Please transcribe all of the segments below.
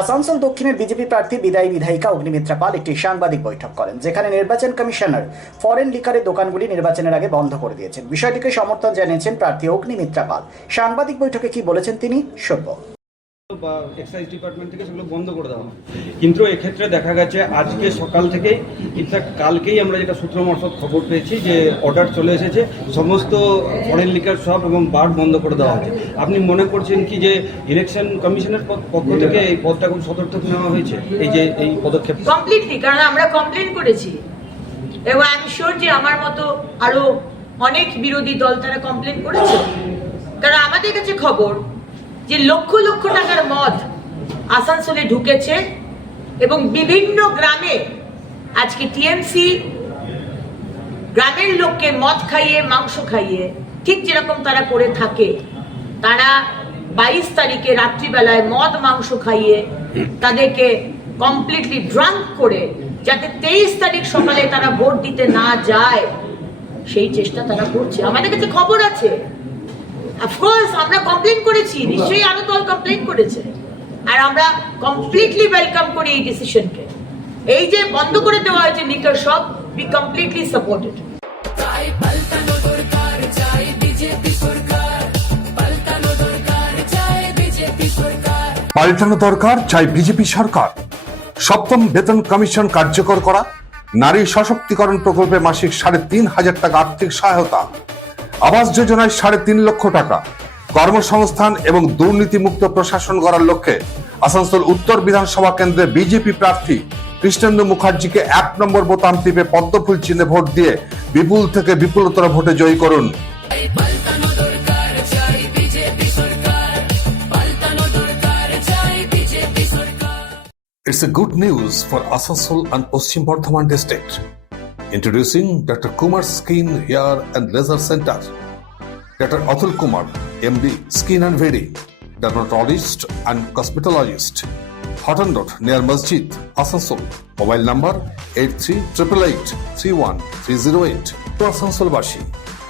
আসানসোল দক্ষিণের বিজেপি প্রার্থী বিদায়ী বিধায়িকা অগ্নিমিত্রা পাল একটি সাংবাদিক বৈঠক করেন, যেখানে নির্বাচন কমিশনার ফরেন লিকারের দোকানগুলি নির্বাচনের আগে বন্ধ করে দিয়েছেন। বিষয়টিকে সমর্থন জানিয়েছেন প্রার্থী অগ্নিমিত্রা পাল। সাংবাদিক বৈঠকে কি বলেছেন তিনি শুনব। বা এক্সাইজ ডিপার্টমেন্ট থেকে সেগুলো বন্ধ করে দেওয়া হয়, কিন্তু এক্ষেত্রে দেখা গেছে আজকে সকাল থেকেই, ইনফ্যাক্ট কালকেই আমরা যেটা সূত্র মারফত খবর পেয়েছি যে অর্ডার চলে এসেছে, সমস্ত ফরেন লিকার শপ এবং বার বন্ধ করে দেওয়া হয়েছে। আপনি মনে করছেন কি যে ইলেকশন কমিশনের পক্ষ থেকে এই পদটা খুব সতর্ক নেওয়া হয়েছে, এই পদক্ষেপ? কমপ্লিটলি, কারণ আমরা কমপ্লেন করেছি এবং আই এম শিওর যে আমার মতো আরো অনেক বিরোধী দল তারা কমপ্লেন করেছে, কারণ আমাদের কাছে খবর যে লক্ষ লক্ষ টাকার মদ আসানসোলে ঢুকেছে এবং বিভিন্ন গ্রামে আজকে টিএমসি গ্রামের লোককে মদ খাইয়ে মাংস খাইয়ে, ঠিক যেরকম তারা করে থাকে, তারা 22 তারিখে রাত্রিবেলায় মদ মাংস খাইয়ে তাদেরকে কমপ্লিটলি ড্রাঙ্ক করে যাতে 23 তারিখ সকালে তারা ভোট দিতে না যায় সেই চেষ্টা তারা করছে। আমাদের কাছে খবর আছে, অফকোর্স আমরা কমপ্লেন করেছি, নিশ্চয়ই আরো দল কমপ্লেন করেছে, আর আমরা কমপ্লিটলি ওয়েলকাম করি এই ডিসিশনকে। এই যে বন্ধ করে দেওয়া হয়েছে liquor shop, we completely supported. পাল্টানো দরকার চাই বিজেপি সরকার। সপ্তম বেতন কমিশন কার্যকর করা, নারী সশক্তিকরণ প্রকল্পে মাসিক ৩,৫০০ টাকা আর্থিক সহায়তা, আবাস যোজনায় ৩.৫ লক্ষ টাকা, কর্মসংস্থান এবং দুর্নীতিমুক্ত প্রশাসন গড়ার লক্ষ্যে আসানসোল উত্তর বিধানসভা কেন্দ্রে বিজেপি প্রার্থী কৃষ্ণেন্দু মুখার্জিকে ১ নম্বর বোতাম টিপে পদ্মফুল চিহ্নে ভোট দিয়ে বিপুল থেকে বিপুলতর ভোটে জয়ী করুন। It's a good news for Asansol and Paschim Bardhaman district. Introducing Dr. Kumar Skin Hair and Laser Center. Dr. Atul Kumar, MD, Skin and Very, dermatologist and cosmetologist. Hotton Road near Masjid, Asansol. Mobile number 8388831308. Asansol বাসী,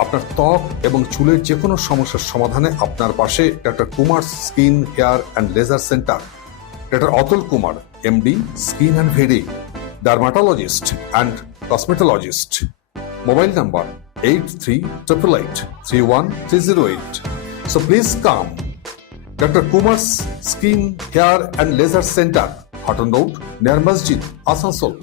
আপনার ত্বক এবং চুলের যে কোনো সমস্যার সমাধানে আপনার পাশে doctor Kumar skin hair and laser centre. Doctor Atul Kumar, MD, Skin and Very, dermatologist and cosmetologist. Mobile number 8388831308. So please come. Dr. Kumar's Skin, Hair and Laser Center, Hotton Road near Masjid, Asansol.